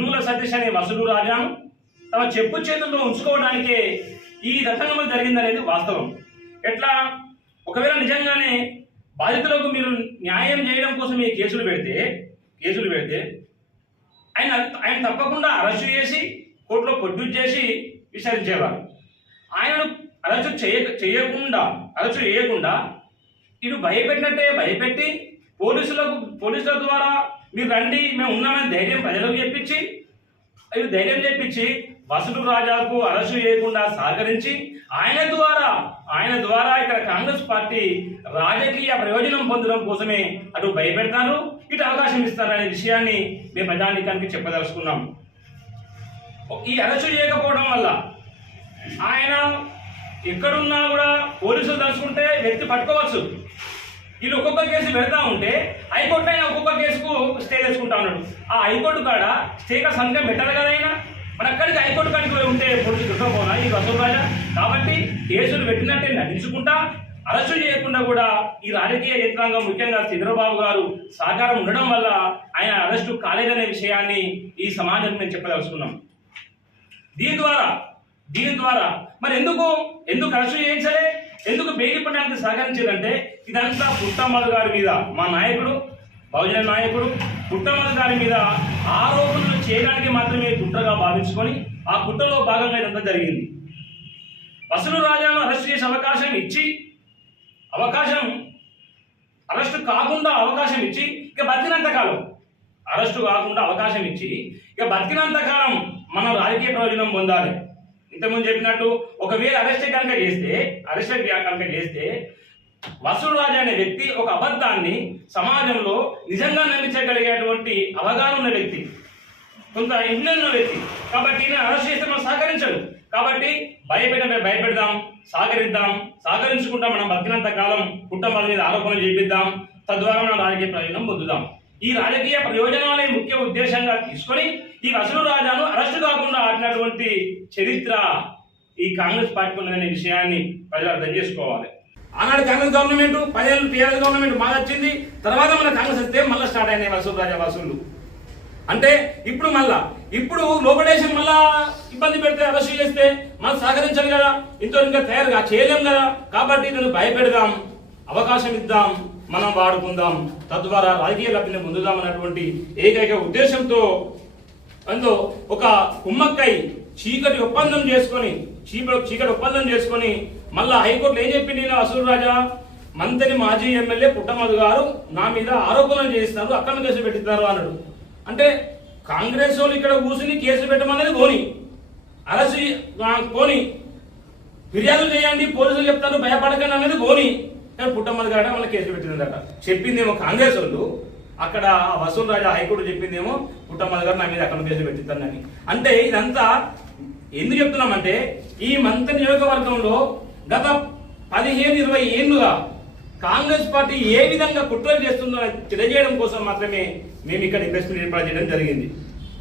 ఇనుముల సతీష్ అనే వసూలు రాజాను తమ చెప్పు చేతుల్లో ఉంచుకోవడానికే ఈ రకంగా జరిగిందనేది వాస్తవం. ఎట్లా ఒకవేళ నిజంగానే బాధితులకు మీరు న్యాయం చేయడం కోసం ఈ కేసులు పెడితే ఆయన తప్పకుండా అరెస్టు చేసి కోర్టులో ప్రొడ్యూస్ చేసి విచారించేవారు. ఆయనను అరెస్టు చేయకుండా ఇటు భయపెట్టి పోలీసుల ద్వారా మీరు రండి మేము ఉన్నామని ప్రజలకు ధైర్యం చెప్పించి వసూలు రాజాకు అరెస్టు చేయకుండా సహకరించి ఆయన ద్వారా ఇక్కడ కాంగ్రెస్ పార్టీ రాజకీయ ప్రయోజనం పొందడం కోసమే అటు భయపెడతారు, ఇటు అవకాశం ఇస్తారు అనే విషయాన్ని మేము ప్రజానీకానికి చెప్పదలుచుకున్నాం. ఈ అరెస్టు చేయకపోవడం వల్ల ఆయన ఎక్కడున్నా కూడా పోలీసులు తలుచుకుంటే వ్యక్తి పట్టుకోవచ్చు. వీళ్ళు ఒక్కొక్క కేసు పెడతా ఉంటే హైకోర్టు అయినా ఒక్కొక్క కేసుకు స్టే తెచ్చుకుంటా ఉన్నాడు. ఆ హైకోర్టు కాడ స్టేగా సంఘం పెట్టాలి కదా అయినా మన అక్కడికి హైకోర్టు కాడికి ఉంటే పోలీసు దుర్గపోనా ఈ వసూలు రాజా. కాబట్టి కేసులు పెట్టినట్టే నటించుకుంటా అరెస్టు చేయకుండా కూడా ఈ రాజకీయ యంత్రాంగం ముఖ్యంగా చంద్రబాబు గారు సహకారం ఉండడం వల్ల ఆయన అరెస్టు కాలేదనే విషయాన్ని ఈ సమాజానికి మేము చెప్పదలుచుకున్నాం. దీని ద్వారా మరి ఎందుకు అరెస్టు చేయించలే, ఎందుకు బెయిల్ పడడానికి సహకరించారంటే ఇదంతా పుట్టమధు గారి మీద, మా నాయకుడు బహుజన నాయకుడు పుట్టమధు గారి మీద ఆరోపణలు చేయడానికి మాత్రమే కుట్రగా భావించుకొని ఆ కుట్రలో భాగంగా ఇదంతా జరిగింది. వసూలు రాజాను అరెస్ట్ చేసే అరెస్టు కాకుండా అవకాశం ఇచ్చి ఇక బతికినంత కాలం మనం రాజకీయ ప్రయోజనం పొందాలి. ఇంతకుముందు చెప్పినట్టు ఒకవేళ అరెస్ట్ కనుక చేస్తే వసూలు రాజా అనే వ్యక్తి ఒక అబద్ధాన్ని సమాజంలో నిజంగా నమ్మించగలిగేటువంటి అవగాహన ఉన్న వ్యక్తి, కొంత ఇంట్లో ఉన్న వ్యక్తి. కాబట్టి అరెస్ట్ చేస్తే మనం సహకరించడు. కాబట్టి భయపెడదాం, సహకరించుకుంటా మనం బతికినంత కాలం కుటుంబాల మీద ఆరోపణలు చేపిద్దాం, తద్వారా మనం రాజకీయ ప్రయోజనం పొందుదాం. ఈ రాజకీయ ప్రయోజనాలే ముఖ్య ఉద్దేశంగా తీసుకొని ఈ వసూలు రాజాను అరెస్టు కాకుండా ఆడినటువంటి చరిత్ర ఈ కాంగ్రెస్ పార్టీకి ఉన్నదనే విషయాన్ని ప్రజలు అర్థం చేసుకోవాలి. ఆనాడు కాంగ్రెస్ గవర్నమెంట్ 10 ఏళ్ళు టీఆర్ఎస్ గవర్నమెంట్ మాకు వచ్చింది, తర్వాత మన కాంగ్రెస్ వస్తే మళ్ళీ స్టార్ట్ అయినాయి వసూలు రాజా వసూళ్లు. అంటే ఇప్పుడు లోపడేసి మళ్ళా ఇబ్బంది పెడితే అరెస్టు చేస్తే మనం సహకరించాలి కదా, ఇంకా తయారుగా చేయలేం కదా. కాబట్టి ఇతను భయపెడదాం, అవకాశం ఇద్దాం, మనం వాడుకుందాం, తద్వారా రాజకీయ లబ్ధిని పొందుదాం అన్నటువంటి ఏకైక ఉద్దేశంతో అందులో ఒక కుమ్మక్కై చీకటి ఒప్పందం చేసుకొని మళ్ళా హైకోర్టులో ఏం చెప్పింది, వసూలు రాజా మంత్రి మాజీ ఎమ్మెల్యే పుట్టమధు గారు నా మీద ఆరోపణలు చేస్తారు, అక్రమ కేసులు పెట్టిస్తారు అన్నాడు. అంటే కాంగ్రెస్ వాళ్ళు ఇక్కడ కూర్చుని కేసులు పెట్టమన్నది పోని ఫిర్యాదులు చేయండి, పోలీసులు చెప్తారు భయపడకండి అన్నది పోని. కానీ పుట్టమధు గారు మళ్ళీ కేసులు పెట్టిందట. చెప్పిందేమో కాంగ్రెస్ వాళ్ళు, అక్కడ వసూలు రాజా హైకోర్టు చెప్పిందేమో పుట్టమధు గారు నా మీద అక్రమ కేసులు పెట్టిస్తారని. అంటే ఇదంతా ఎందుకు చెప్తున్నామంటే ఈ మంత్రి నియోజకవర్గంలో గత 15-20 ఏళ్లుగా కాంగ్రెస్ పార్టీ ఏ విధంగా కుట్రలు చేస్తుందో తెలియజేయడం కోసం మాత్రమే మేము ఇక్కడ ప్రెస్ మీట్ ఏర్పాటు చేయడం జరిగింది.